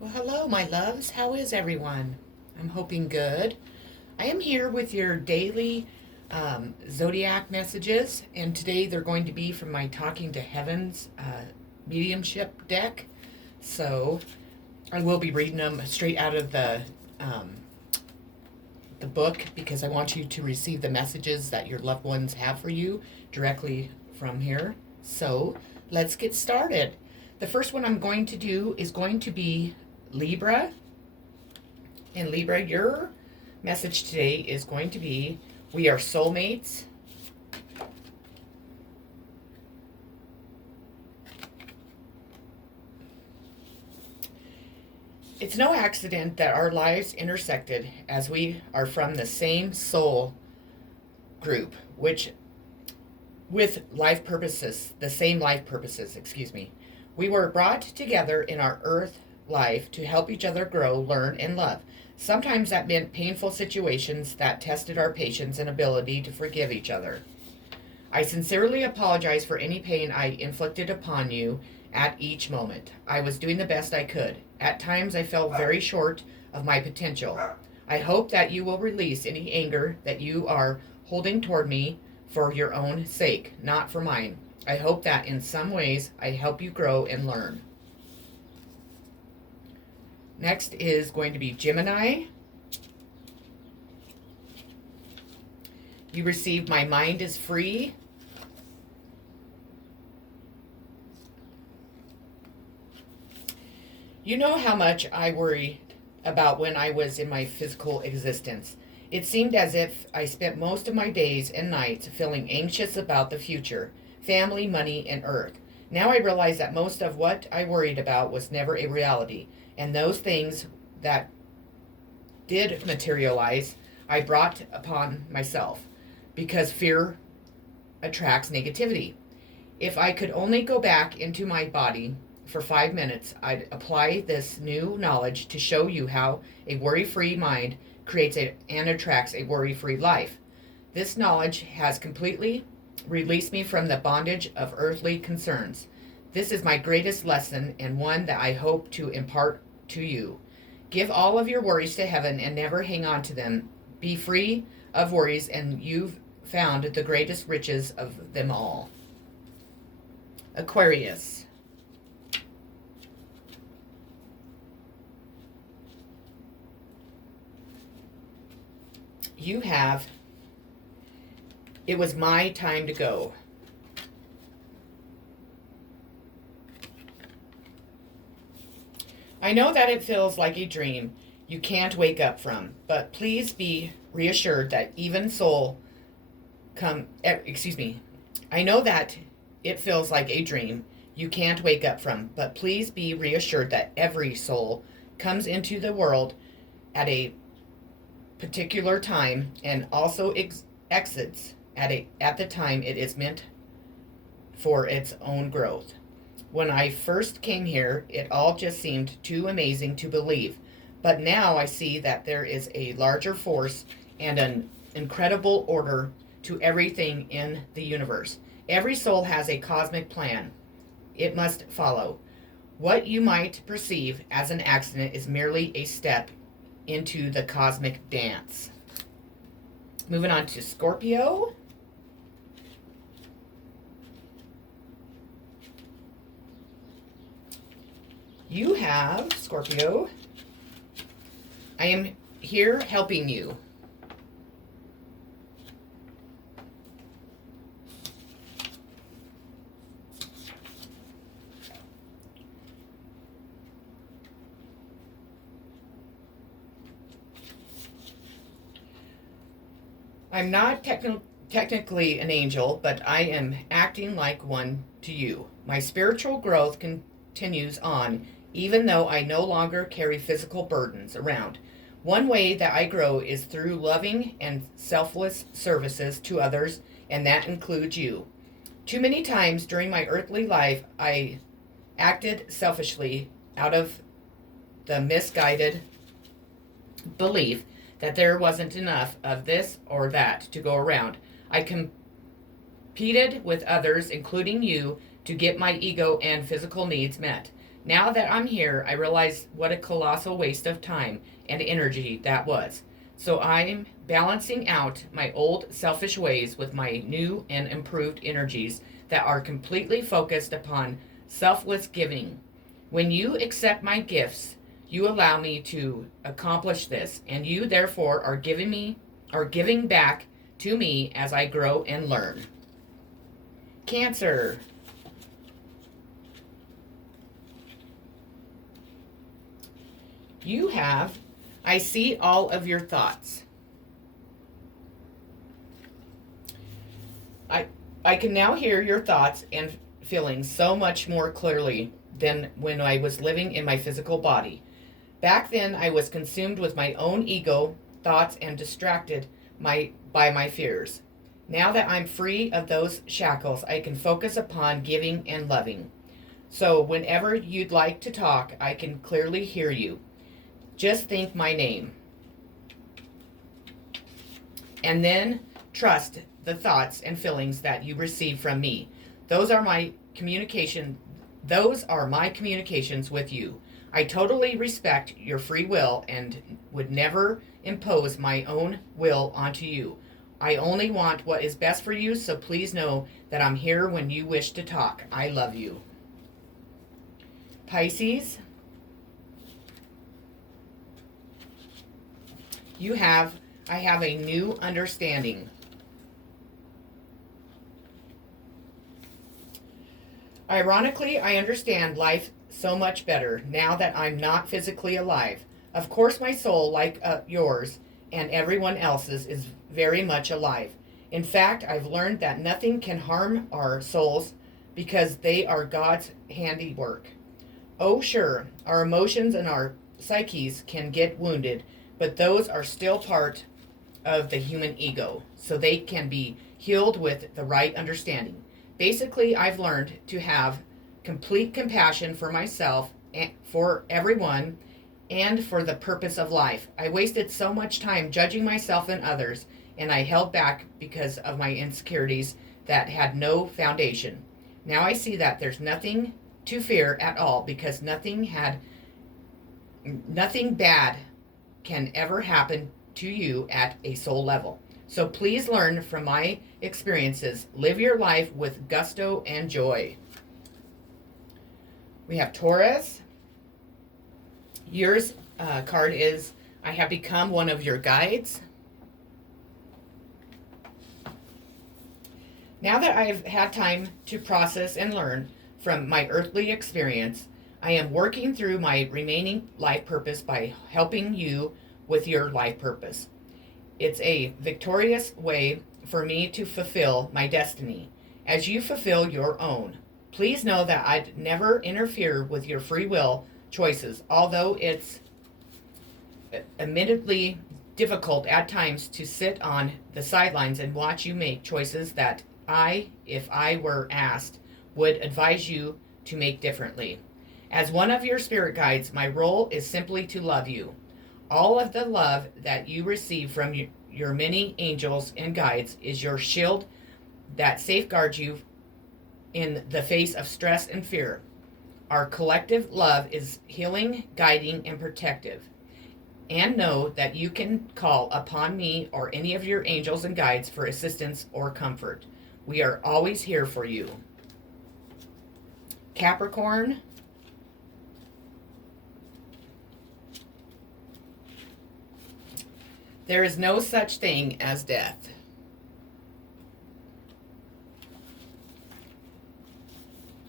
Well, hello, my loves. How is everyone? I'm hoping good. I am here with your daily Zodiac messages, and today they're going to be from my Talking to Heavens mediumship deck. So I will be reading them straight out of the book because I want you to receive the messages that your loved ones have for you directly from here. So let's get started. The first one I'm going to do is going to be Libra. And Libra, your message today is going to be, we are soulmates. It's no accident that our lives intersected as we are from the same soul group, which with life purposes, the same life purposes, excuse me. We were brought together in our earth life to help each other grow, learn, and love. Sometimes that meant painful situations that tested our patience and ability to forgive each other. I sincerely apologize for any pain I inflicted upon you at each moment. I was doing the best I could. At times I fell very short of my potential. I hope that you will release any anger that you are holding toward me for your own sake, not for mine. I hope that in some ways I help you grow and learn. Next is going to be Gemini. You received My Mind is Free. You know how much I worry about when I was in my physical existence. It seemed as if I spent most of my days and nights feeling anxious about the future, family, money, and earth. Now I realize that most of what I worried about was never a reality, and those things that did materialize, I brought upon myself, because fear attracts negativity. If I could only go back into my body for 5 minutes, I'd apply this new knowledge to show you how a worry-free mind creates and attracts a worry-free life. This knowledge has completely released me from the bondage of earthly concerns. This is my greatest lesson and one that I hope to impart to you. Give all of your worries to heaven and never hang on to them. Be free of worries and you've found the greatest riches of them all. Aquarius. You have, it was my time to go. I know that it feels like a dream you can't wake up from, but please be reassured that even soul I know that it feels like a dream you can't wake up from, but please be reassured that every soul comes into the world at a particular time and also exits at the time it is meant for its own growth. When I first came here, it all just seemed too amazing to believe, but now I see that there is a larger force and an incredible order to everything in the universe. Every soul has a cosmic plan it must follow. What you might perceive as an accident is merely a step into the cosmic dance. Moving on to Scorpio. You have, Scorpio, I am here helping you. I'm not technically an angel, but I am acting like one to you. My spiritual growth continues on, even though I no longer carry physical burdens around. One way that I grow is through loving and selfless services to others, and that includes you. Too many times during my earthly life, I acted selfishly out of the misguided belief that there wasn't enough of this or that to go around. I competed with others, including you, to get my ego and physical needs met. Now that I'm here, I realize what a colossal waste of time and energy that was. So I'm balancing out my old selfish ways with my new and improved energies that are completely focused upon selfless giving. When you accept my gifts, you allow me to accomplish this, and you therefore are giving back to me as I grow and learn. Cancer. You have, I see all of your thoughts. I can now hear your thoughts and feelings so much more clearly than when I was living in my physical body. Back then, I was consumed with my own ego, thoughts, and distracted by my fears. Now that I'm free of those shackles, I can focus upon giving and loving. So whenever you'd like to talk, I can clearly hear you. Just think my name. And then trust the thoughts and feelings that you receive from me. Those are my communications with you. I totally respect your free will and would never impose my own will onto you. I only want what is best for you, so please know that I'm here when you wish to talk. I love you. Pisces, I have a new understanding. Ironically, I understand life so much better now that I'm not physically alive. Of course, my soul, like yours and everyone else's, is very much alive. In fact, I've learned that nothing can harm our souls because they are God's handiwork. Oh, sure, our emotions and our psyches can get wounded, but those are still part of the human ego, so they can be healed with the right understanding. Basically, I've learned to have complete compassion for myself, and for everyone, and for the purpose of life. I wasted so much time judging myself and others, and I held back because of my insecurities that had no foundation. Now I see that there's nothing to fear at all because nothing bad can ever happen to you at a soul level. So please learn from my experiences. Live your life with gusto and joy. We have Taurus. Yours card is, I have become one of your guides. Now that I've had time to process and learn from my earthly experience, I am working through my remaining life purpose by helping you with your life purpose. It's a victorious way for me to fulfill my destiny as you fulfill your own. Please know that I'd never interfere with your free will choices, although it's admittedly difficult at times to sit on the sidelines and watch you make choices that I, if I were asked, would advise you to make differently. As one of your spirit guides, my role is simply to love you. All of the love that you receive from your many angels and guides is your shield that safeguards you in the face of stress and fear. Our collective love is healing, guiding, and protective. And know that you can call upon me or any of your angels and guides for assistance or comfort. We are always here for you. Capricorn. There is no such thing as death.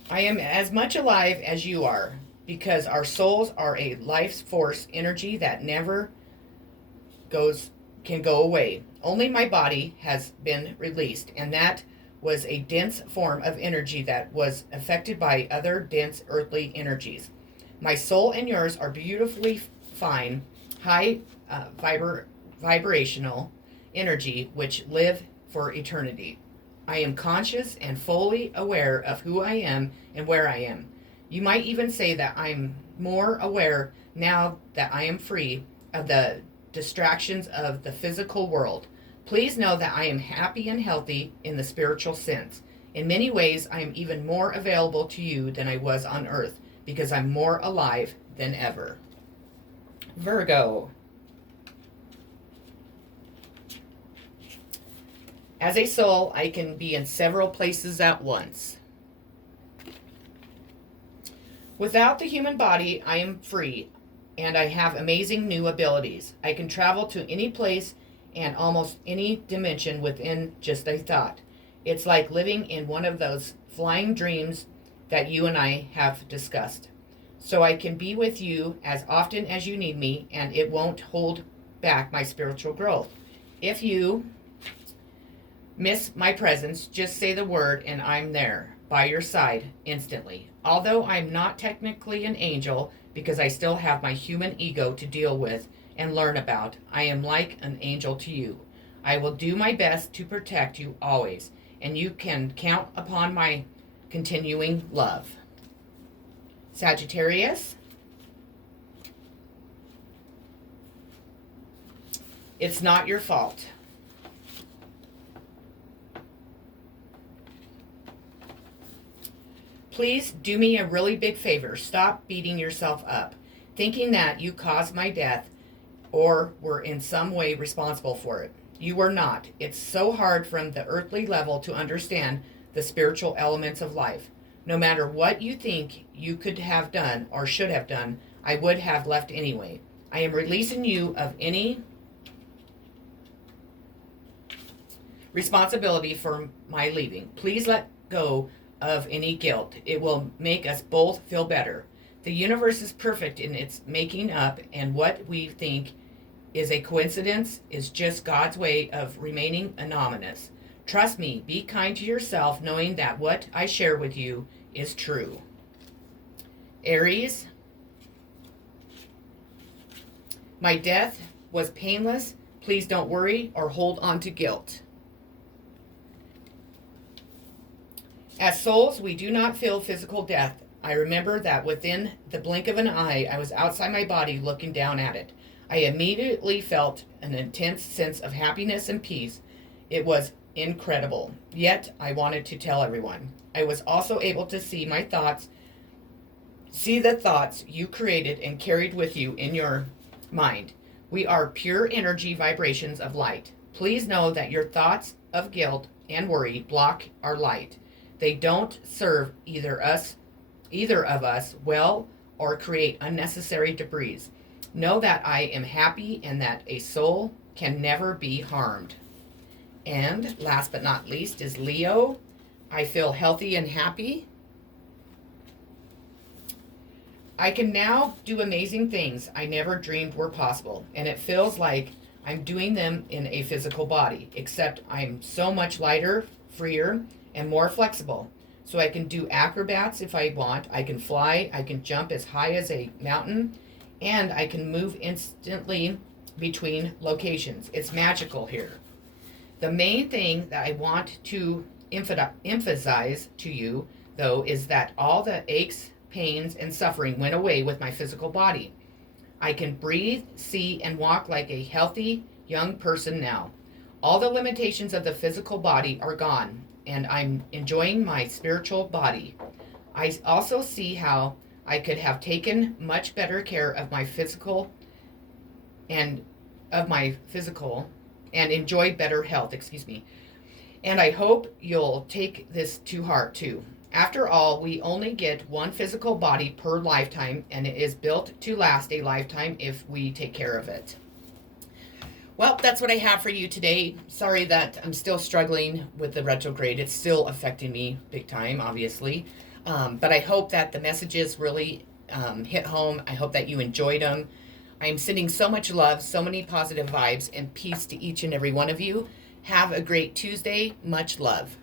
I am as much alive as you are because our souls are a life force energy that never can go away. Only my body has been released, and that was a dense form of energy that was affected by other dense earthly energies. My soul and yours are beautifully fine, high vibrational energy which live for eternity. I am conscious and fully aware of who I am and where I am. You might even say that I'm more aware now that I am free of the distractions of the physical world. Please know that I am happy and healthy in the spiritual sense. In many ways, I am even more available to you than I was on earth because I'm more alive than ever. Virgo. As a soul, I can be in several places at once. Without the human body, I am free, and I have amazing new abilities. I can travel to any place and almost any dimension within just a thought. It's like living in one of those flying dreams that you and I have discussed. So I can be with you as often as you need me, and it won't hold back my spiritual growth. If you miss my presence, just say the word and I'm there by your side instantly. Although I'm not technically an angel because I still have my human ego to deal with and learn about, I am like an angel to you. I will do my best to protect you always, and you can count upon my continuing love. Sagittarius. It's not your fault. Please do me a really big favor. Stop beating yourself up, thinking that you caused my death or were in some way responsible for it. You were not. It's so hard from the earthly level to understand the spiritual elements of life. No matter what you think you could have done or should have done, I would have left anyway. I am releasing you of any responsibility for my leaving. Please let go of any guilt. It will make us both feel better. The universe is perfect in its making up, and what we think is a coincidence is just God's way of remaining anonymous. Trust me, be kind to yourself, knowing that what I share with you is true. Aries. My death was painless. Please don't worry or hold on to guilt. As souls, we do not feel physical death. I remember that within the blink of an eye, I was outside my body looking down at it. I immediately felt an intense sense of happiness and peace. It was incredible. Yet, I wanted to tell everyone. I was also able to see my thoughts, see the thoughts you created and carried with you in your mind. We are pure energy vibrations of light. Please know that your thoughts of guilt and worry block our light. They don't serve either of us well or create unnecessary debris. Know that I am happy and that a soul can never be harmed. And last but not least is Leo. I feel healthy and happy. I can now do amazing things I never dreamed were possible, and it feels like I'm doing them in a physical body, except I'm so much lighter, freer, and more flexible. So I can do acrobats if I want. I can fly. I can jump as high as a mountain. And I can move instantly between locations. It's magical here. The main thing that I want to emphasize to you, though, is that all the aches, pains, and suffering went away with my physical body. I can breathe, see, and walk like a healthy young person now. All the limitations of the physical body are gone, and I'm enjoying my spiritual body. I also see how I could have taken much better care of my physical and enjoy better health, And I hope you'll take this to heart too. After all, we only get one physical body per lifetime, and it is built to last a lifetime if we take care of it. Well, that's what I have for you today. Sorry that I'm still struggling with the retrograde. It's still affecting me big time, obviously. But I hope that the messages really hit home. I hope that you enjoyed them. I'm sending so much love, so many positive vibes, and peace to each and every one of you. Have a great Tuesday. Much love.